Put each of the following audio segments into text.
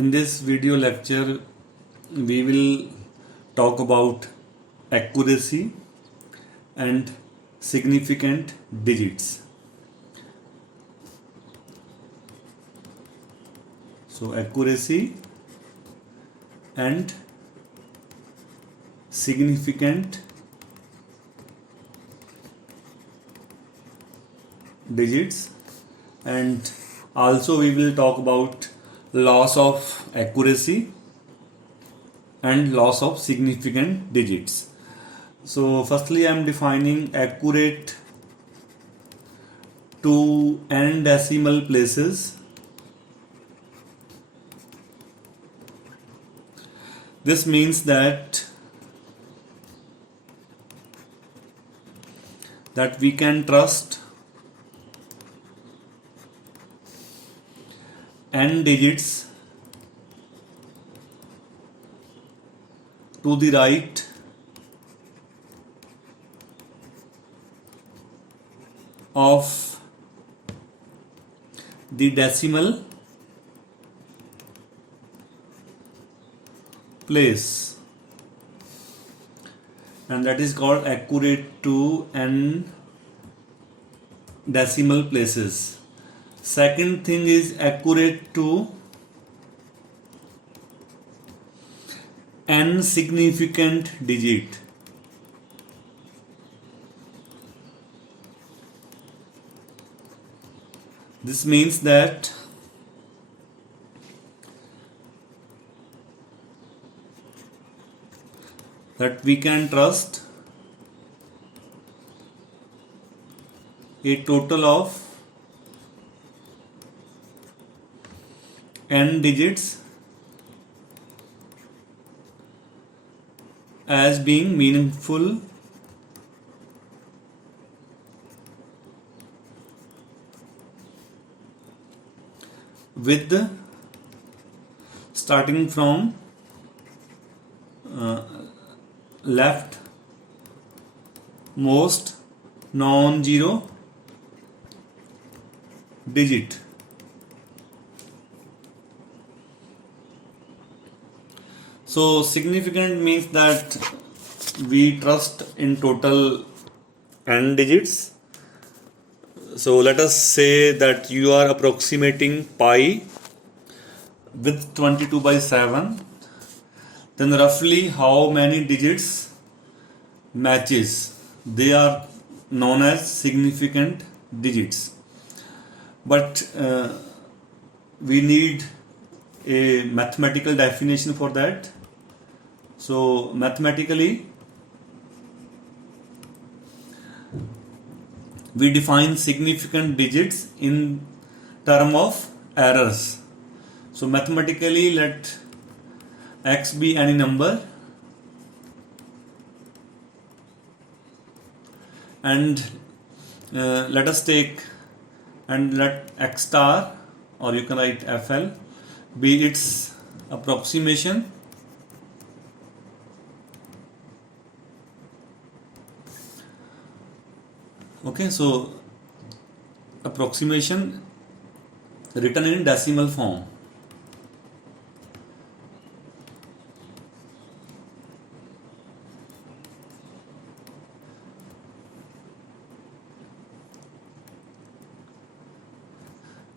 In this video lecture, we will talk about accuracy and significant digits. So, accuracy and significant digits, and also we will talk about loss of accuracy and loss of significant digits. So firstly, I am defining accurate to n decimal places. This means that we can trust n digits to the right of the decimal place, and that is called accurate to n decimal places. Second thing is accurate to n significant digit. This means that we can trust a total of n digits as being meaningful with starting from left most non-zero digit. So significant means that we trust in total n digits. So let us say that you are approximating pi with 22/7. Then roughly how many digits matches? They are known as significant digits. But we need a mathematical definition for that. So mathematically, we define significant digits in term of errors. So mathematically, let x be any number and let us take and let x star, or you can write FL, be its approximation. Okay, so approximation written in decimal form.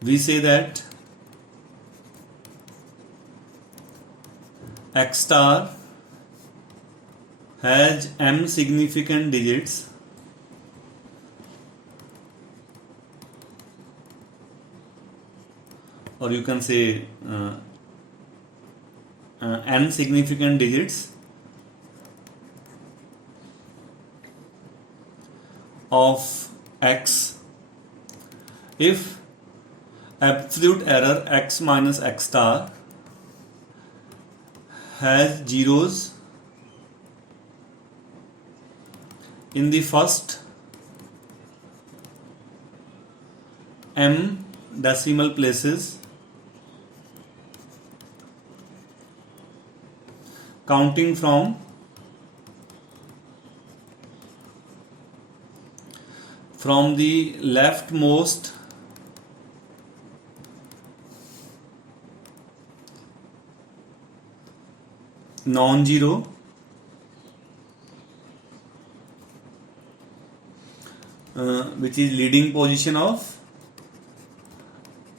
We say that x star has m significant digits or you can say n significant digits of x if absolute error x minus x star has zeros in the first m decimal places counting from the leftmost non-zero, which is leading position of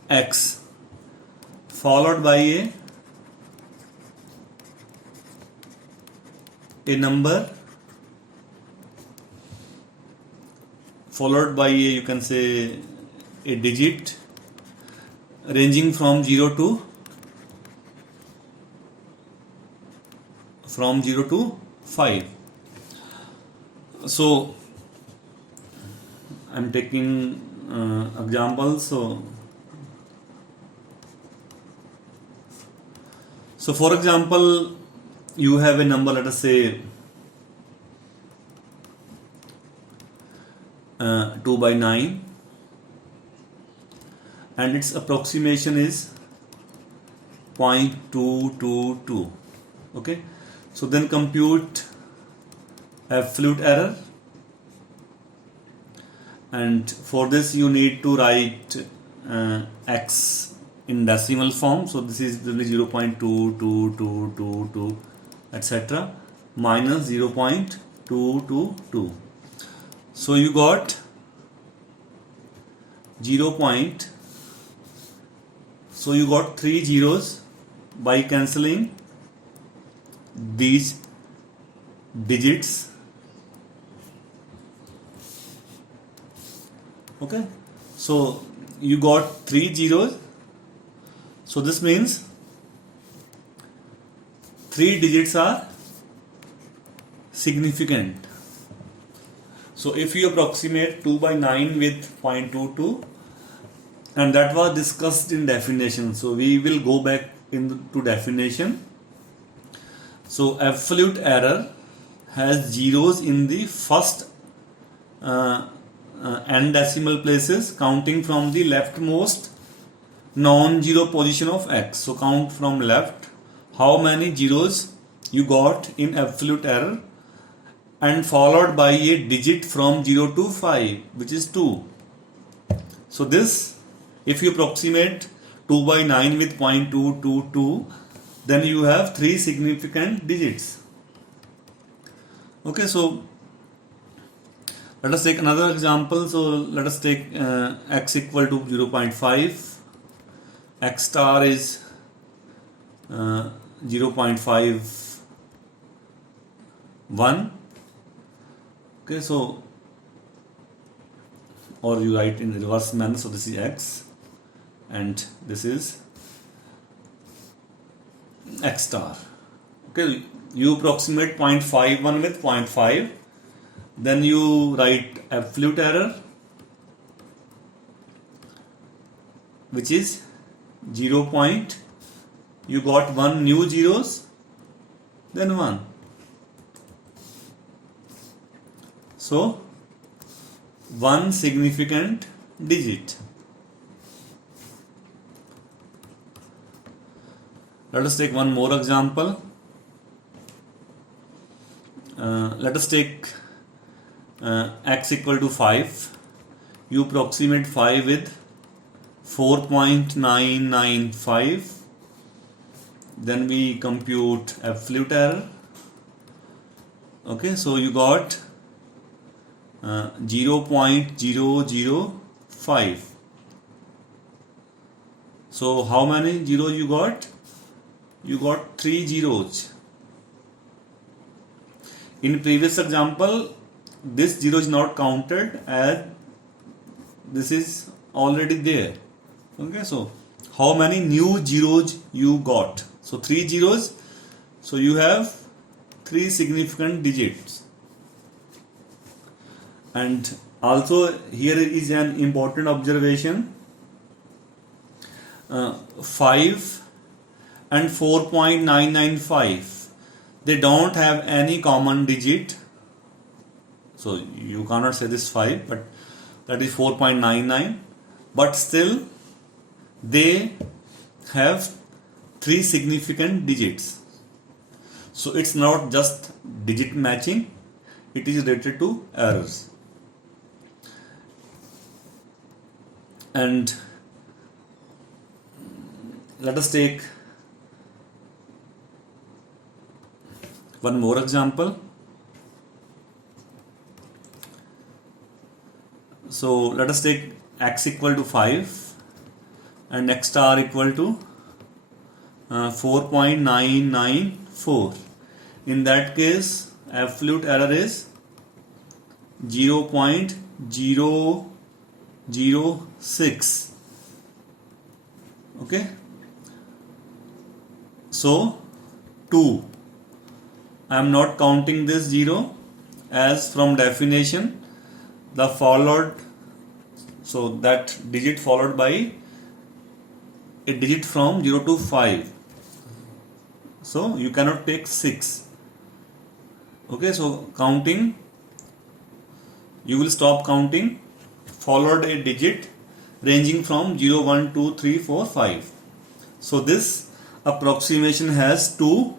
x, followed by a number, followed by you can say a digit ranging from 0 to 5. So I'm taking examples. So for example, you have a number, let us say 2 by 9, and its approximation is 0.222. Okay, so then compute absolute error, and for this you need to write x in decimal form. So this is really 0.2222 etc. minus 0.222. So you got 3 zeros by cancelling these digits. Okay, so you got 3 zeros. So this means 3 digits are significant. So if you approximate 2 by 9 with 0.22, and that was discussed in definition, so we will go back into definition. So absolute error has zeros in the first n decimal places, counting from the leftmost non-zero position of x. So count from left how many zeros you got in absolute error, and followed by a digit from 0 to 5, which is 2. So this, if you approximate 2 by 9 with 0.222, then you have 3 significant digits. Okay, so let us take another example. So let us take x equal to 0.5, x star is 0.51. Okay, so, or you write in reverse manner. So this is x and this is x star. Okay, you approximate 0.51 with 0.5, then you write absolute error, which is 0. You got 1 new zeros, then 1. So 1 significant digit. Let us take one more example. Let us take x equal to 5. You approximate 5 with 4.995. Then we compute absolute error. Okay, so you got 0.005. So how many zeros you got? You got 3 zeros. In previous example, this zero is not counted as this is already there. Okay, so how many new zeros you got? So 3 zeros. So you have 3 significant digits. And also here is an important observation. 5 and 4.995, they don't have any common digit. So you cannot say this 5, but that is 4.99. But still they have 3 significant digits. So it's not just digit matching, it is related to errors. And let us take One more example. So let us take x equal to 5 and x star equal to 4.994. In that case, absolute error is 0.006. Okay. So 2. I am not counting this 0, as from definition the followed, so that digit followed by a digit from 0 to 5. So you cannot take 6. Okay, so counting, you will stop counting followed a digit ranging from 0, 1, 2, 3, 4, 5. So this approximation has two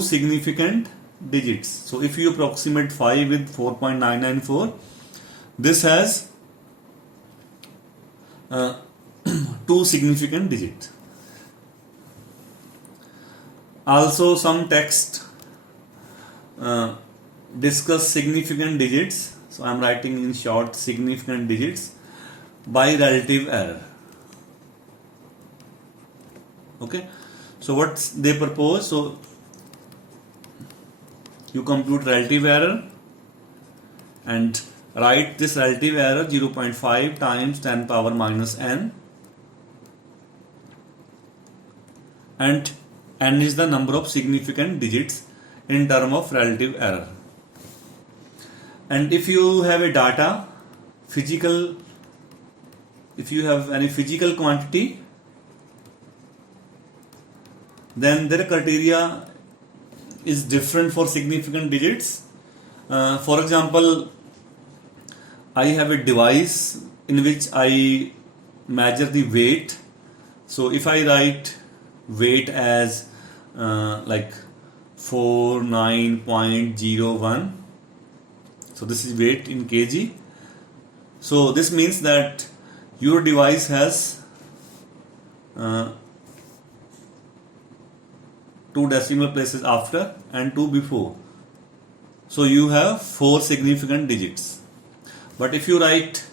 significant digits. So if you approximate 5 with 4.994, this has two significant digits. Also, some text discuss significant digits. So I am writing in short significant digits by relative error. Okay. So what they propose? So you compute relative error and write this relative error 0.5 times 10 power minus n, and n is the number of significant digits in term of relative error. And if you have a data, physical, if you have any physical quantity, then their criteria is different for significant digits. For example, I have a device in which I measure the weight. So if I write weight as like 49.01, so this is weight in kg. So this means that your device has 2 decimal places after and 2 before. So you have 4 significant digits. But if you write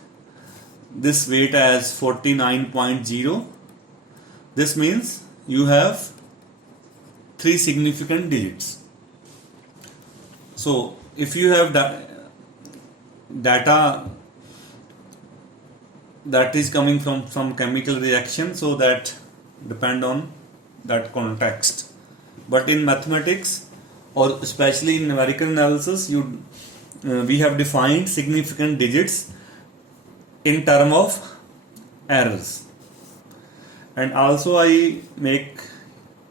this weight as 49.0, this means you have 3 significant digits. So if you have data that is coming from some chemical reaction, so that depend on that context. But in mathematics, or especially in numerical analysis, we have defined significant digits in term of errors. And also I make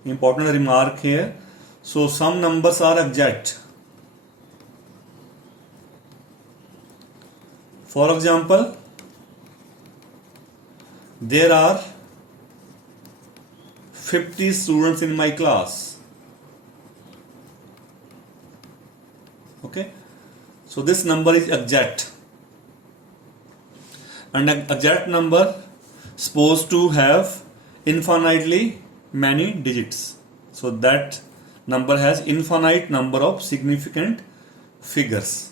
important remark here. So some numbers are exact. For example, there are 50 students in my class. Okay, so this number is exact, and an exact number supposed to have infinitely many digits. So that number has infinite number of significant figures.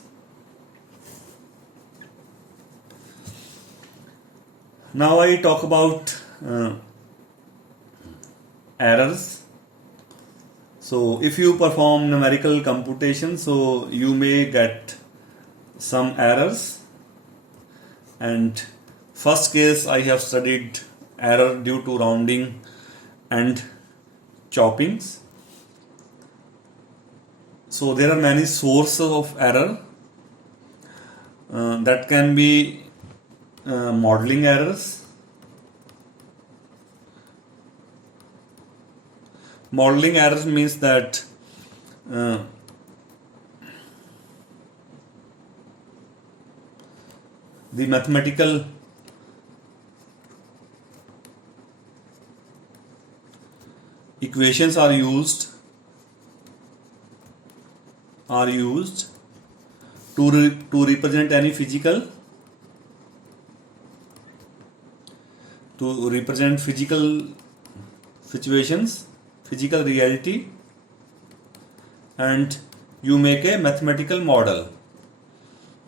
Now I talk about errors. So if you perform numerical computation, so you may get some errors. And first case, I have studied error due to rounding and choppings. So there are many sources of error that can be modeling errors. Modeling errors means that the mathematical equations are used to represent any physical situations, physical reality, and you make a mathematical model.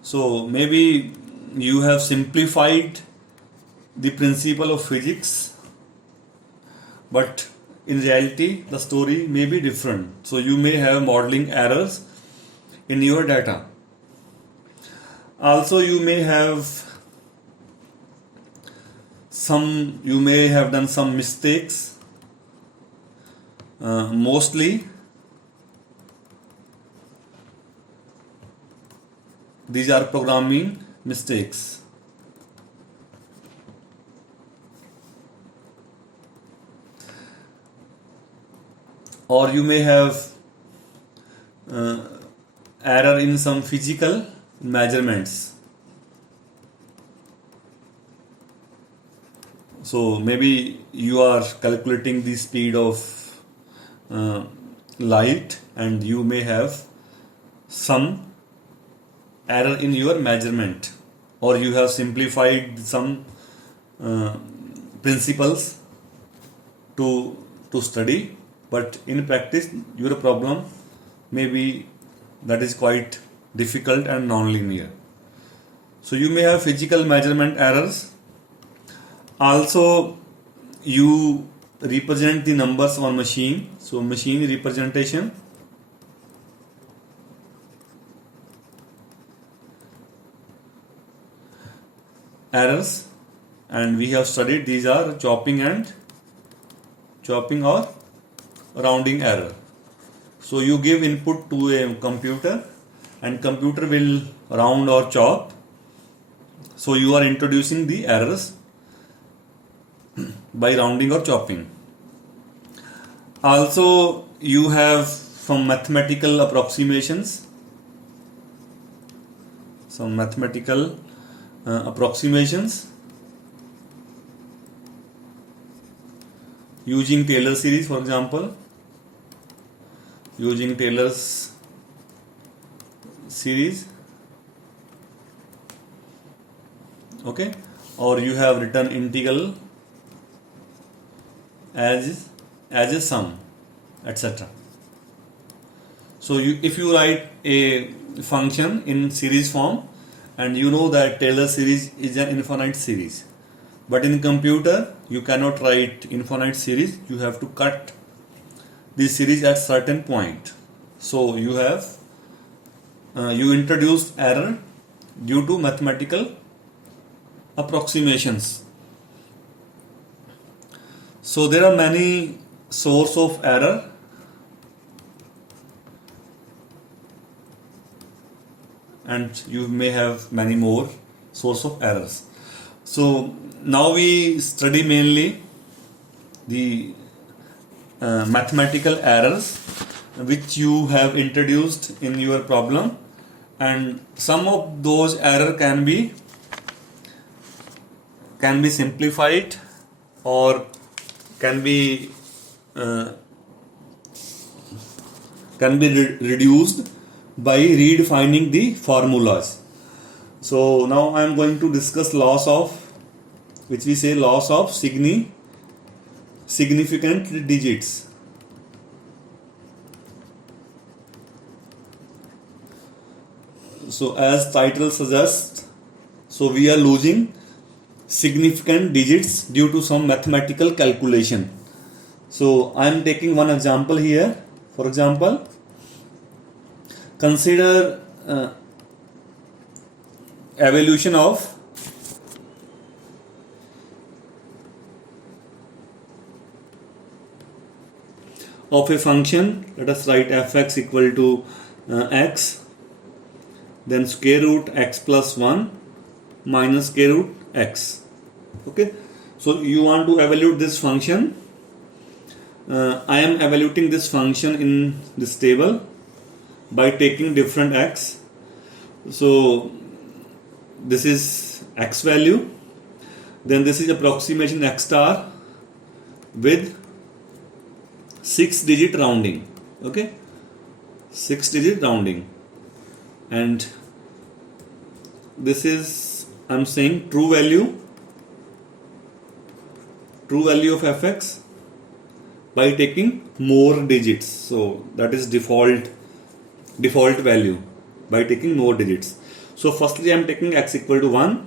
So maybe you have simplified the principle of physics, but in reality the story may be different. So you may have modeling errors in your data. Also you may have done some mistakes. Mostly these are programming mistakes. Or you may have error in some physical measurements. So maybe you are calculating the speed of light and you may have some error in your measurement, or you have simplified some principles to study, but in practice your problem may be that is quite difficult and non-linear. So you may have physical measurement errors. Also you represent the numbers on machine, so machine representation. Errors, and we have studied these are chopping or rounding error. So you give input to a computer and computer will round or chop. So you are introducing the errors by rounding or chopping. Also you have some mathematical approximations. Using Taylor series, for example, using Taylor's series, okay, or you have written integral as a sum, etc. So if you write a function in series form, and you know that Taylor series is an infinite series, but in computer you cannot write infinite series, you have to cut the series at certain point. So you have you introduce error due to mathematical approximations. So there are many source of error. And you may have many more source of errors. So now we study mainly the mathematical errors which you have introduced in your problem, and some of those error can be simplified or can be reduced by redefining the formulas. So now I am going to discuss loss of significant digits. So as title suggests, so we are losing significant digits due to some mathematical calculation. So I am taking one example here. For example, consider evaluation of a function. Let us write fx equal to x, then square root x plus 1 minus square root x. Okay, so you want to evaluate this function. I am evaluating this function in this table by taking different x. So this is x value, then this is approximation x star with 6-digit rounding. Okay, 6-digit rounding, and this is, I'm saying, true value of fx by taking more digits. So that is default default value by taking more digits. So firstly I am taking x equal to 1.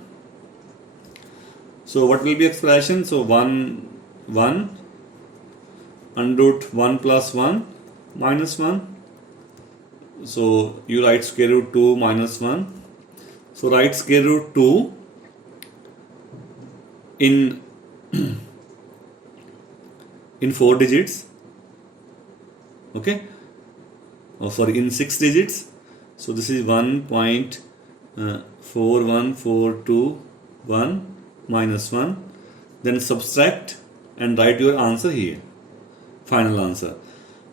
So what will be expression? So 1 under root 1 plus 1 minus 1. So you write square root 2 minus 1. So write square root 2 in 4 digits. Okay. Oh, sorry, in 6 digits. So this is 1.41421 minus 1. Then subtract and write your answer here. Final answer.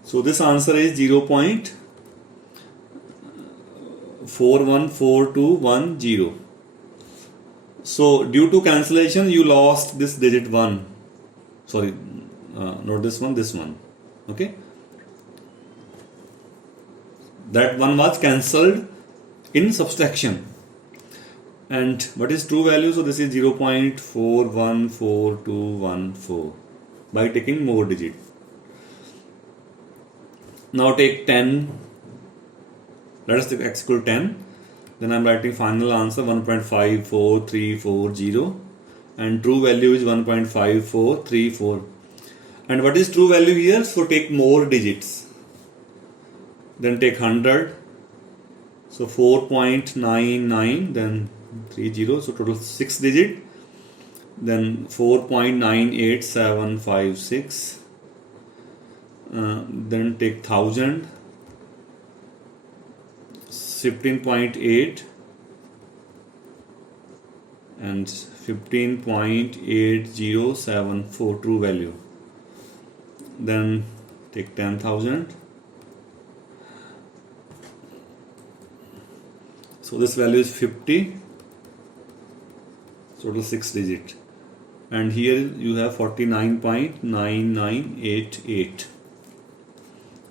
So this answer is 0.414210. So due to cancellation you lost this digit 1. Sorry, not this one, this one. Okay. That one was cancelled in subtraction. And what is true value? So this is 0.414214 by taking more digit. Now take 10. Let us take x equal to 10. Then I am writing final answer 1.54340 and true value is 1.5434. And what is true value here? So take more digits. Then take 100. So 4.99, then 30. So total 6 digit. Then 4.98756. Then take 1000. 15.8 and 15.8074 true value. Then take 10,000. So this value is 50. So total 6 digit. And here you have 49.9988.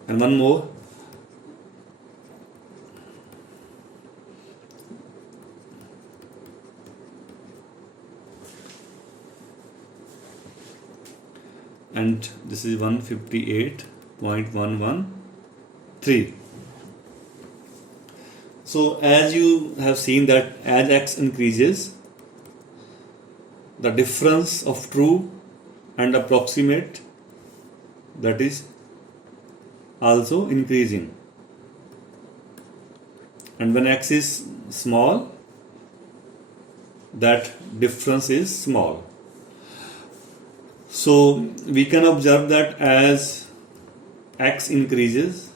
And one more. And this is 158.113. So as you have seen that as x increases, the difference of true and approximate, that is also increasing. And when x is small, that difference is small. So we can observe that as x increases,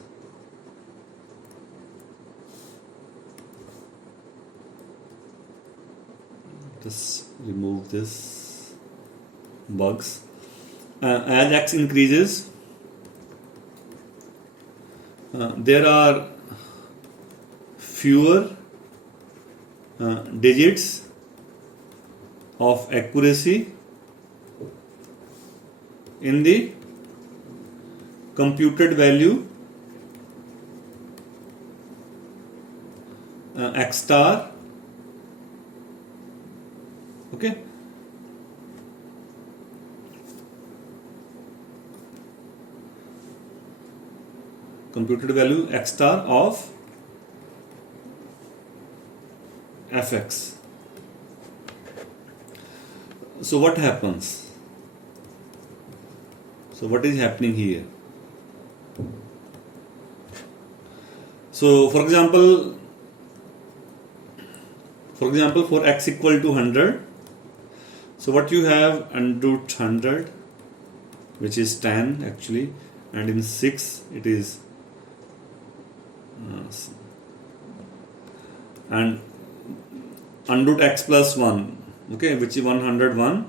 just remove this bugs. As x increases, there are fewer digits of accuracy in the computed value x star. Okay. Computed value x star of fx. So what happens? So what is happening here? So for example for x equal to 100, so what you have under root 100, which is 10 actually, and in 6 it is and under root x plus 1, okay, which is 101,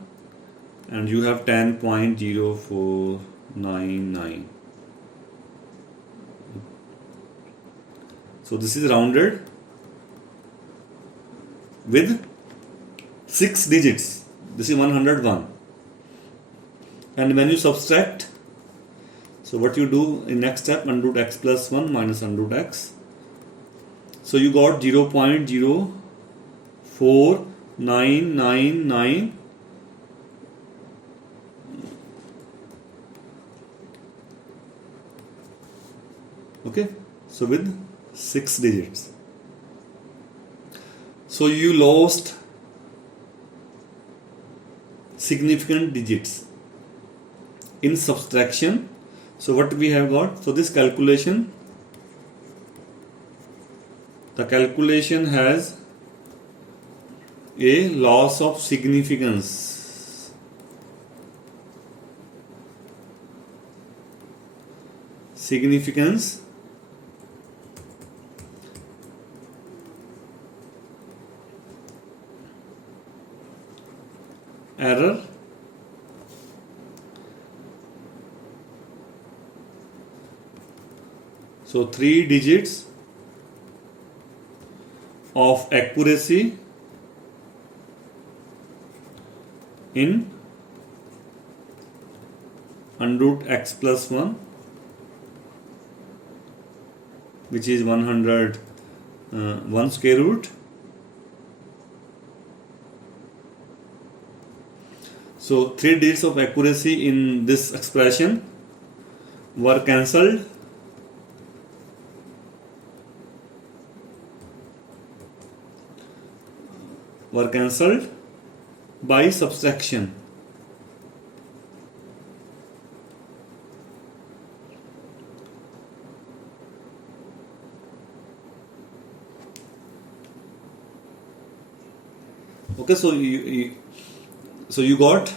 and you have 10.0499. So this is rounded with 6 digits. This is 101. And when you subtract, so what you do in next step, under root x plus 1 minus under root x. So you got 0.04999. Okay, so with 6 digits. So you lost significant digits in subtraction. So what we have got? So this calculation, the calculation has a loss of significance. Significance error so 3 digits of accuracy in under root x plus 1, which is 1 square root. So 3 digits of accuracy in this expression were cancelled by subtraction. Okay, so you got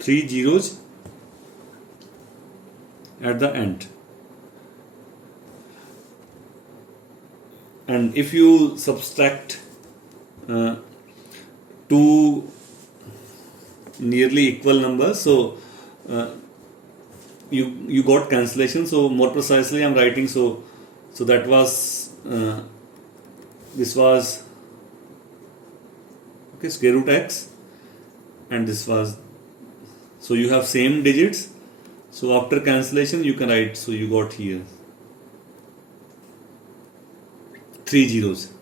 3 zeros at the end, and if you subtract two nearly equal numbers, so you got cancellation. So more precisely I'm writing, so that was this was square root x, and this was, so you have same digits, so after cancellation you can write, so you got here 3 zeros.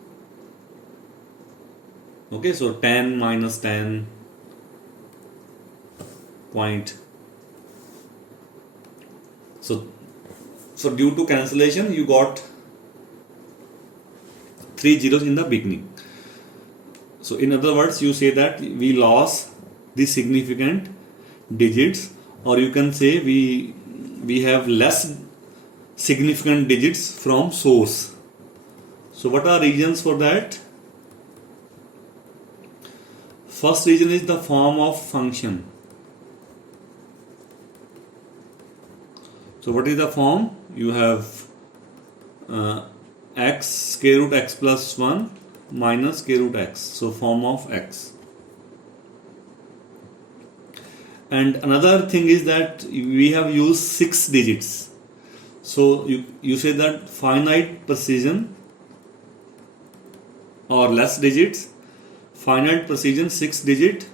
Okay, so 10 minus 10 point. So due to cancellation you got 3 zeros in the beginning. So in other words, you say that we lost the significant digits, or you can say we have less significant digits from source. So what are reasons for that? First reason is the form of function. So what is the form? You have x square root x plus 1 minus square root x, so form of x. And another thing is that we have used 6 digits. So you say that finite precision or less digits, finite precision 6 digit,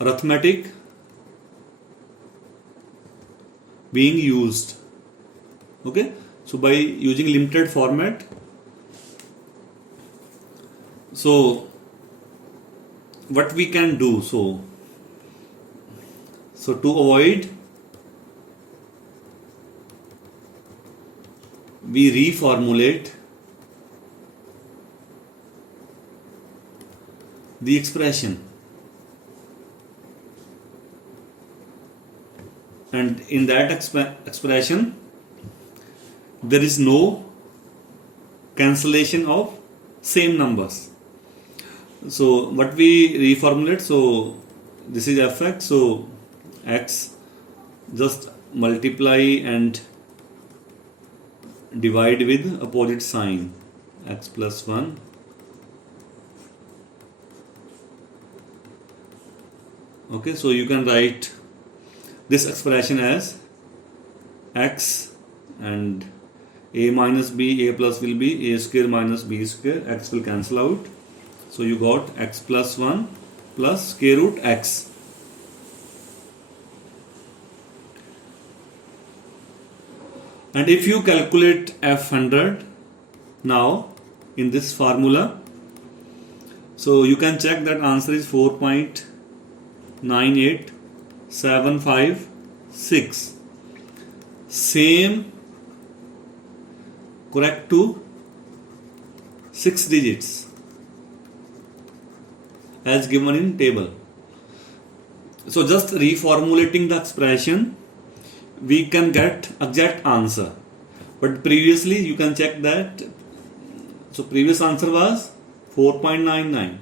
arithmetic being used. Okay, so by using limited format, so what we can do, so to avoid, we reformulate the expression, and in that expression there is no cancellation of same numbers. So what we reformulate, so this is fx, so x just multiply and divide with opposite sign, x plus 1 okay, so you can write this expression as x, and a minus b, a plus will be a square minus b square, x will cancel out, so you got x plus 1 plus square root x. And if you calculate f100 now in this formula, so you can check that answer is 4.9 98756. Same correct to 6 digits as given in table. So just reformulating the expression, we can get exact answer. But previously you can check that. So previous answer was 4.99,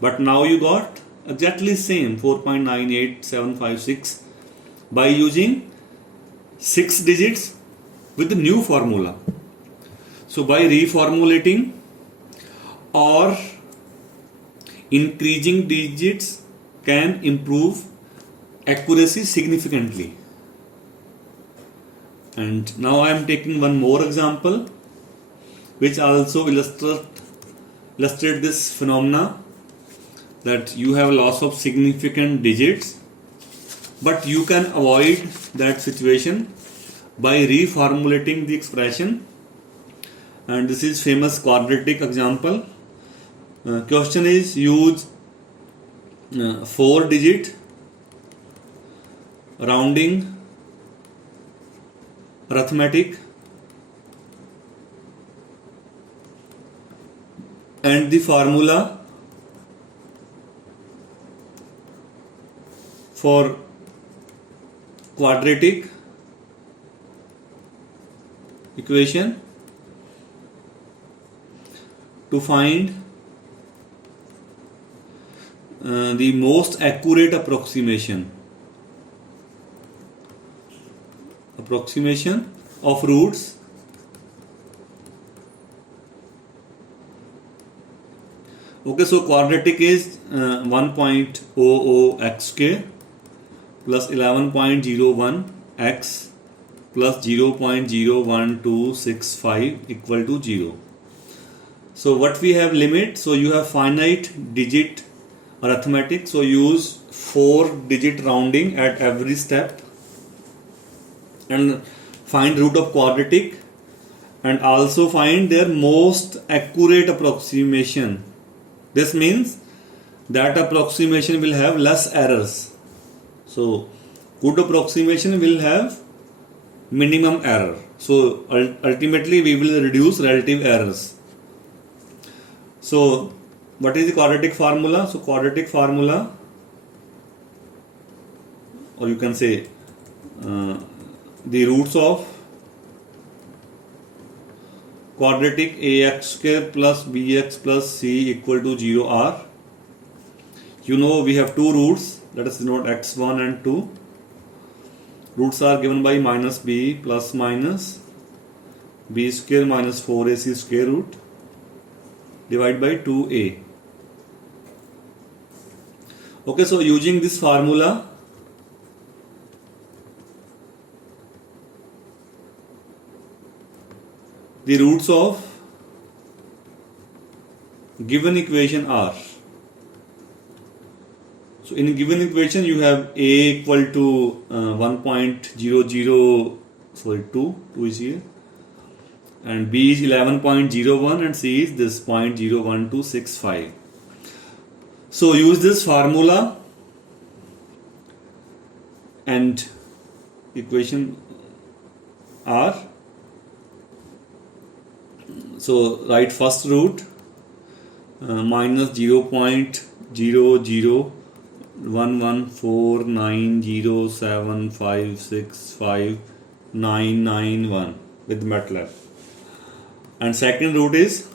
but now you got exactly same 4.98756 by using 6 digits with the new formula. So by reformulating or increasing digits can improve accuracy significantly. And now I am taking one more example which also illustrate this phenomena, that you have loss of significant digits, but you can avoid that situation by reformulating the expression. And this is famous quadratic example. Question is, use 4-digit rounding arithmetic and the formula for quadratic equation to find the most accurate approximation of roots Okay, so quadratic is 1.00xk plus 11.01x plus 0.01265 equal to 0. So what we have limit, so you have finite digit arithmetic, so use 4-digit rounding at every step and find root of quadratic and also find their most accurate approximation. This means that approximation will have less errors. So good approximation will have minimum error. So ultimately we will reduce relative errors. So what is the quadratic formula? So quadratic formula, or you can say the roots of quadratic ax square plus bx plus c equal to 0 are, you know, we have two roots, let us denote x1 and 2. Roots are given by minus b plus minus b square minus 4ac square root divided by 2a. Okay, so using this formula, the roots of given equation are, so in a given equation you have a equal to 1.00, sorry 2 is here, and b is 11.01 and c is this 0.01265. So use this formula and equation are, so write first root minus 0.00114907565991 with MATLAB, and second root is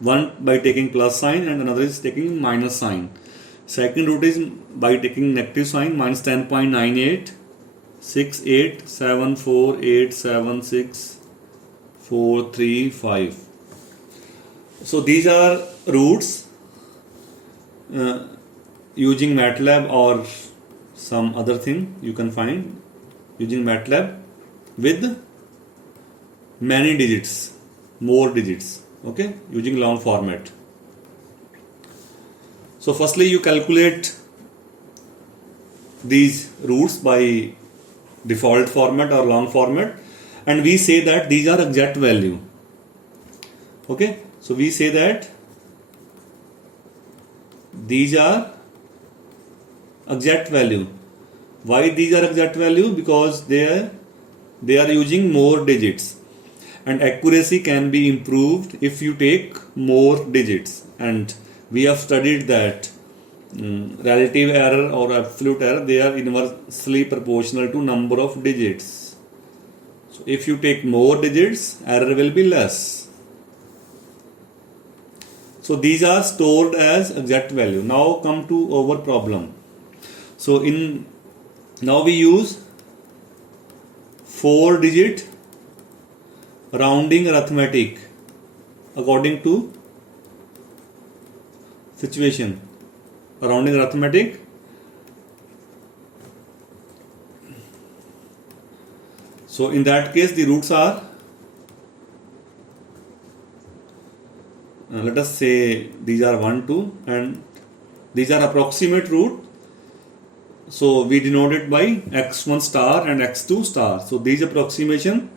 one by taking plus sign and another is taking minus sign. Second root is by taking negative sign, minus 10.986874876435. So these are roots using MATLAB or some other thing you can find using MATLAB with many digits, more digits, okay, using long format. So firstly you calculate these roots by default format or long format, and we say that these are exact value. Okay, so we say that these are exact value. Why these are exact value? Because they are using more digits, and accuracy can be improved if you take more digits. And we have studied that relative error or absolute error, they are inversely proportional to number of digits. So if you take more digits, error will be less. So these are stored as exact value. Now come to our problem. So now we use 4-digit rounding arithmetic according to situation. Rounding arithmetic. So in that case, the roots are, let us say these are 1, 2, and these are approximate root. So we denote it by x1 star and x2 star. So these approximation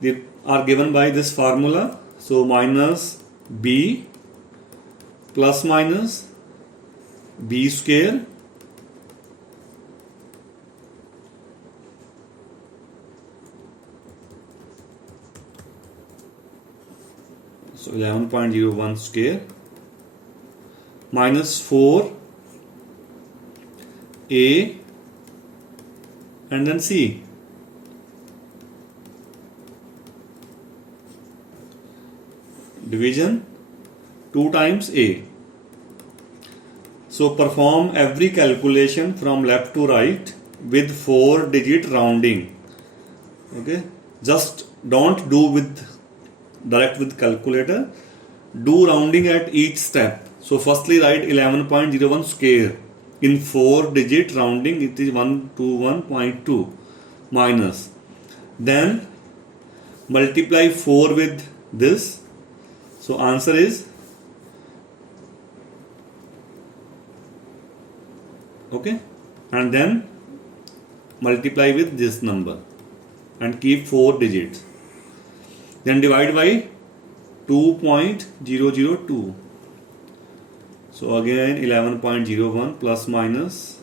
they are given by this formula. So minus b plus minus b square so 11.01 square minus 4 a and then c. Division 2 times a. So perform every calculation from left to right with 4-digit rounding. Okay, just don't do direct with calculator. Do rounding at each step. So firstly write 11.01 square. In 4-digit rounding it is 121.2 minus. Then multiply 4 with this. So answer is, okay, and then multiply with this number and keep 4 digits. Then divide by 2.002. So again 11.01 plus minus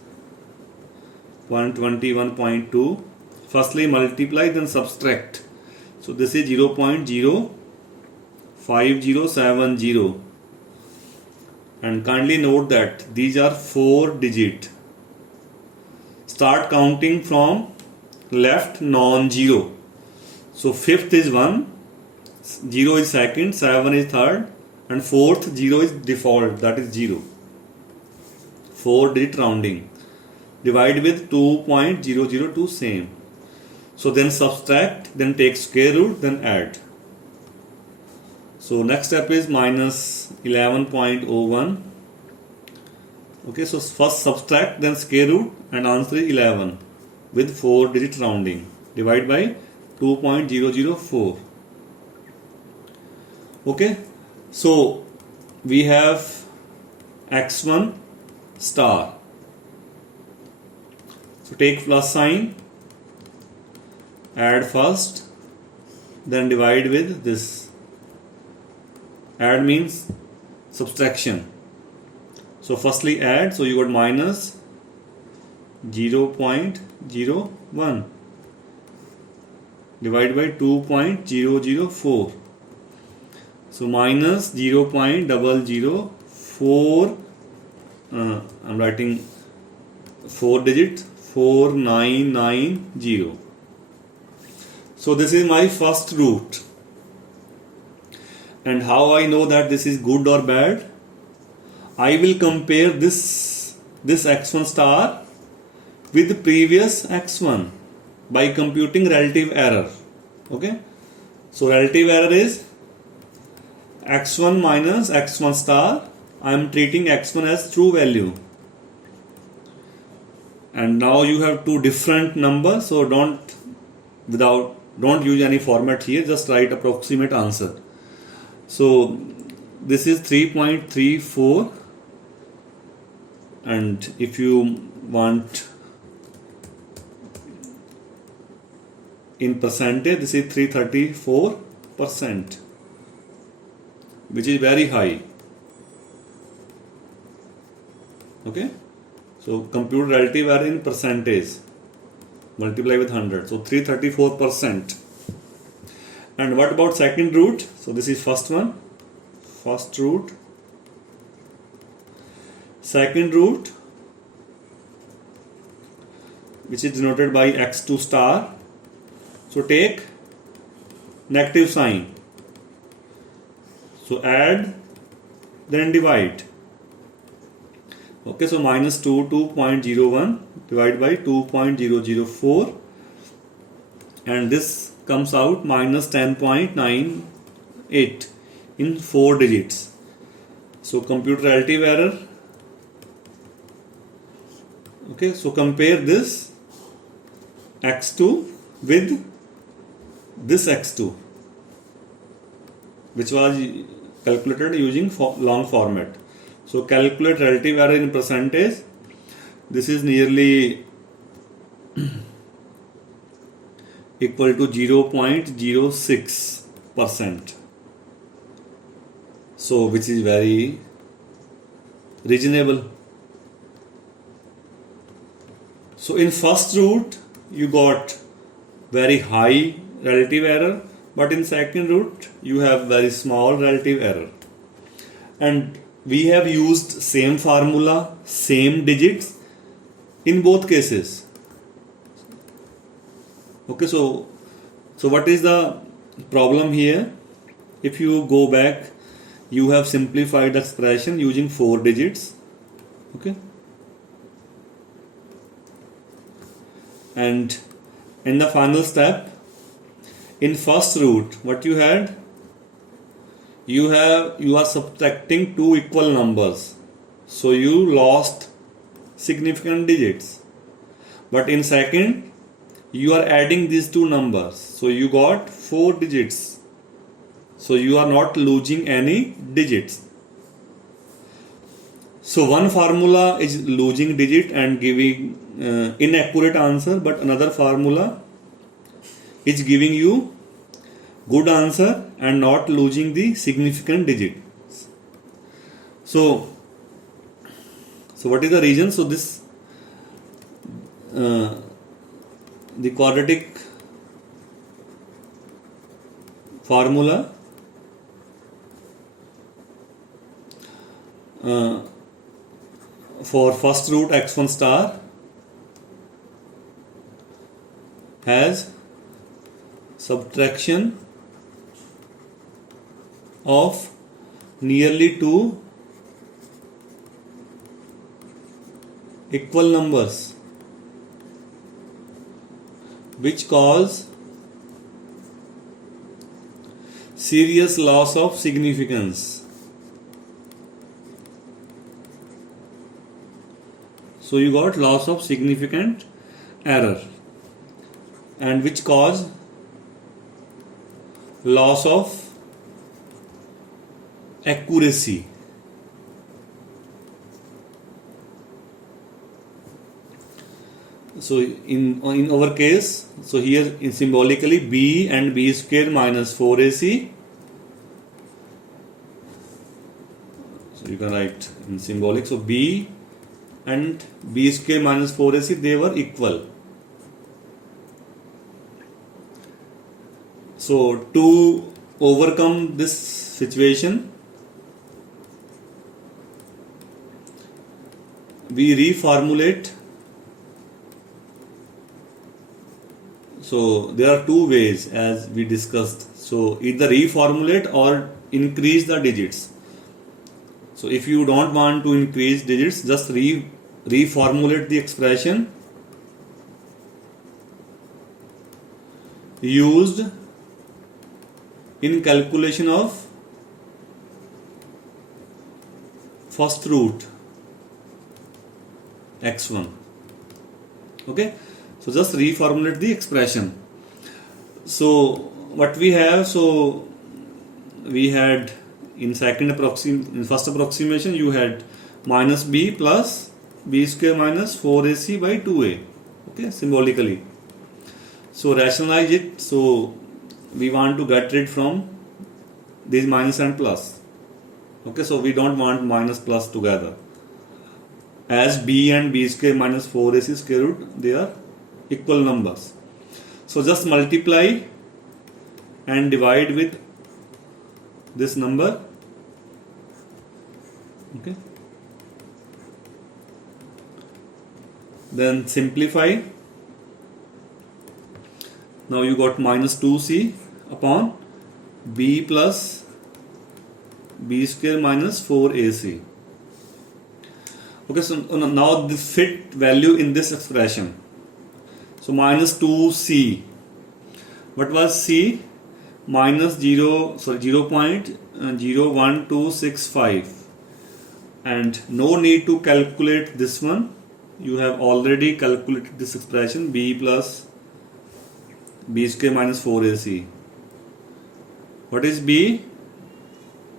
121.2. Firstly multiply, then subtract. So this is 0.05070. And kindly note that these are 4-digit. Start counting from left non-zero. So fifth is 1, 0 is second, 7 is third, and fourth 0 is default, that is 0. 4-digit rounding. Divide with 2.002 same. So then subtract, then take square root, then add. So next step is minus 11.01. Okay, so first subtract, then square root, and answer is 11 with 4-digit rounding. Divide by 2.004. Okay, so we have x1 star. So take plus sign, add first, then divide with this. Add means subtraction. So firstly add, so you got minus 0.01 divided by 2.004. So minus 0.004, I'm writing 4 digits, 4990. So this is my first root. And how I know that this is good or bad? I will compare this x1 star with the previous x1 by computing relative error. Okay, so relative error is x1 minus x1 star. I am treating x1 as true value, and now you have two different numbers, so don't use any format here, just write approximate answer. So this is 3.34, and if you want in percentage, this is 334%, which is very high. Okay, So compute relative error in percentage, multiply with 100, so 334%. And what about second root? So this is first one, first root, second root, which is denoted by x2 star. So take negative sign, so add, then divide. Okay, so minus 2.01 divided by 2.004, and this comes out minus 10.98 in 4 digits. So compute relative error. Okay, so compare this x2 with this x2, which was calculated using long format. So calculate relative error in percentage. This is nearly equal to 0.06%. So which is very reasonable. So in first root you got very high relative error, but in second root you have very small relative error. And we have used same formula, same digits in both cases. Okay, so what is the problem here? If you go back, you have simplified the expression using 4 digits. Okay, and in the final step, in first root, what you had? You are subtracting two equal numbers, so you lost significant digits. But in second, you are adding these two numbers, so you got 4 digits. So you are not losing any digits. So one formula is losing digit and giving inaccurate answer, but another formula is giving you good answer and not losing the significant digit. So what is the reason? So this the quadratic formula for first root x1 star has subtraction of nearly two equal numbers, which cause serious loss of significance. So you got loss of significant error, and which cause loss of accuracy. So in our case, so here in symbolically b and b square minus 4ac. So you can write in symbolic. So b and b square minus 4ac, they were equal. So to overcome this situation, we reformulate. So there are two ways as we discussed. So either reformulate or increase the digits. So if you don't want to increase digits, just reformulate the expression used in calculation of first root x1. Okay, so just reformulate the expression. So what we have, so we had in first approximation you had minus b plus b square minus 4ac by 2a. Okay, symbolically. So rationalize it. So we want to get rid from these minus and plus. Okay, so we don't want minus plus together. as b and b square minus 4ac square root, they are equal numbers. So just multiply and divide with this number. Okay. Then simplify. Now you got minus 2c upon b plus b square minus 4ac. Okay, so now the fit value in this expression. So minus 2c. What was c? Minus 0.01265. And no need to calculate this one. You have already calculated this expression, b plus b square minus 4ac. What is b?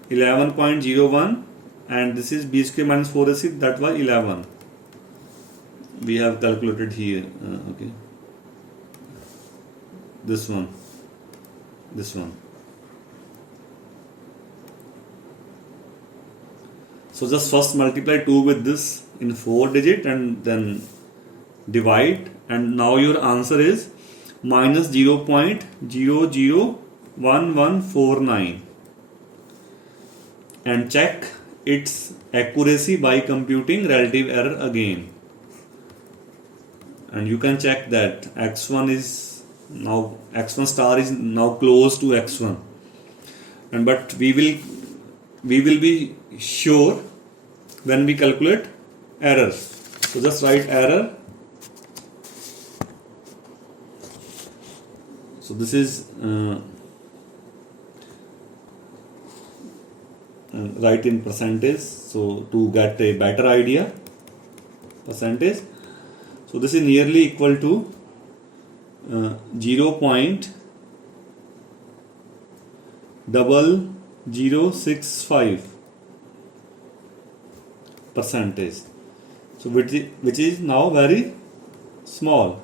11.01, and this is b square minus 4ac, that was 11. We have calculated here. Okay, this one. So just first multiply 2 with this in 4 digit and then divide, and now your answer is minus 0.001149. And check its accuracy by computing relative error again. And you can check that x1 star is now close to x1, and but we will be sure when we calculate error. So just write error. So this is write in percentage, so to get a better idea, percentage. So this is nearly equal to 0.0065 percentage. So which is now very small.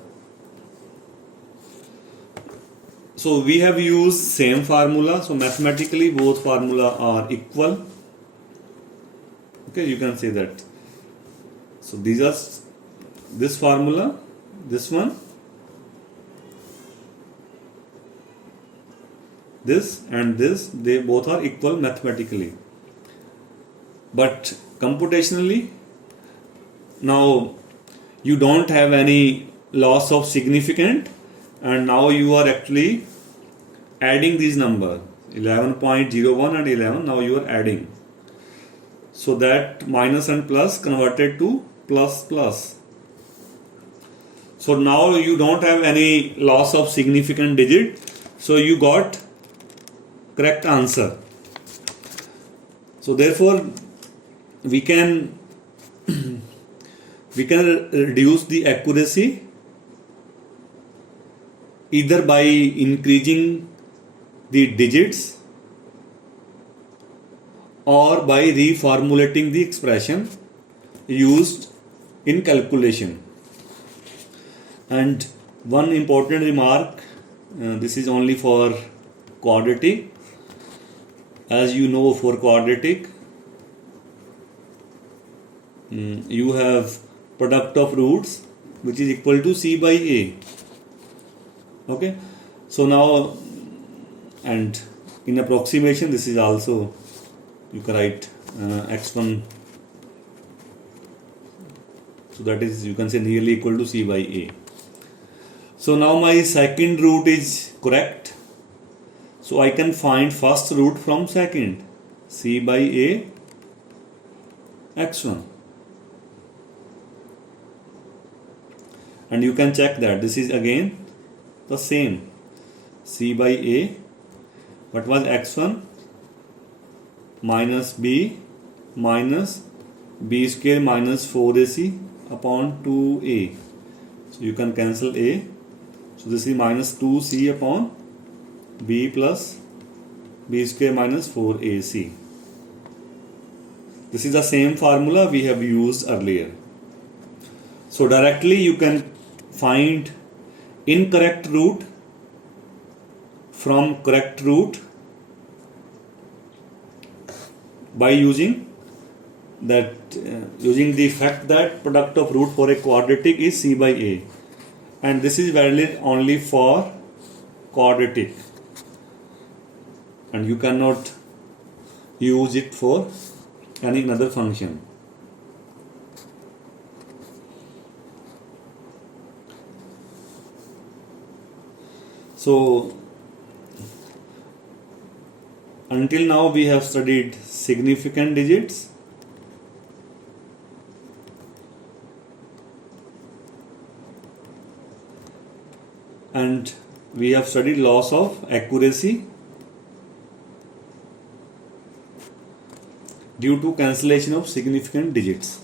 So we have used same formula. So mathematically both formula are equal. Okay, you can say that. So these are this formula, this one, this and this, they both are equal mathematically. But computationally, now you don't have any loss of significant, and now you are actually adding these numbers 11.01 and 11. Now you are adding, so that minus and plus converted to plus plus. So now you don't have any loss of significant digit, so you got correct answer. So therefore we can reduce the accuracy either by increasing the digits or by reformulating the expression used in calculation. And one important remark, this is only for quadratic. As you know, for quadratic you have product of roots which is equal to c by a. Okay, so now, and in approximation this is also, you can write x1, so that is, you can say, nearly equal to c by a. So now my second root is correct, so I can find first root from second, c by a x1. And you can check that this is again the same, c by a, what was x1, minus b square minus 4ac upon 2a. So you can cancel a, so this is minus 2c upon b plus b square minus 4ac. This is the same formula we have used earlier. So directly you can find incorrect root from correct root by using that using the fact that product of root for a quadratic is c by a, and this is valid only for quadratic, and you cannot use it for any other function. So until now we have studied significant digits, and we have studied loss of accuracy due to cancellation of significant digits.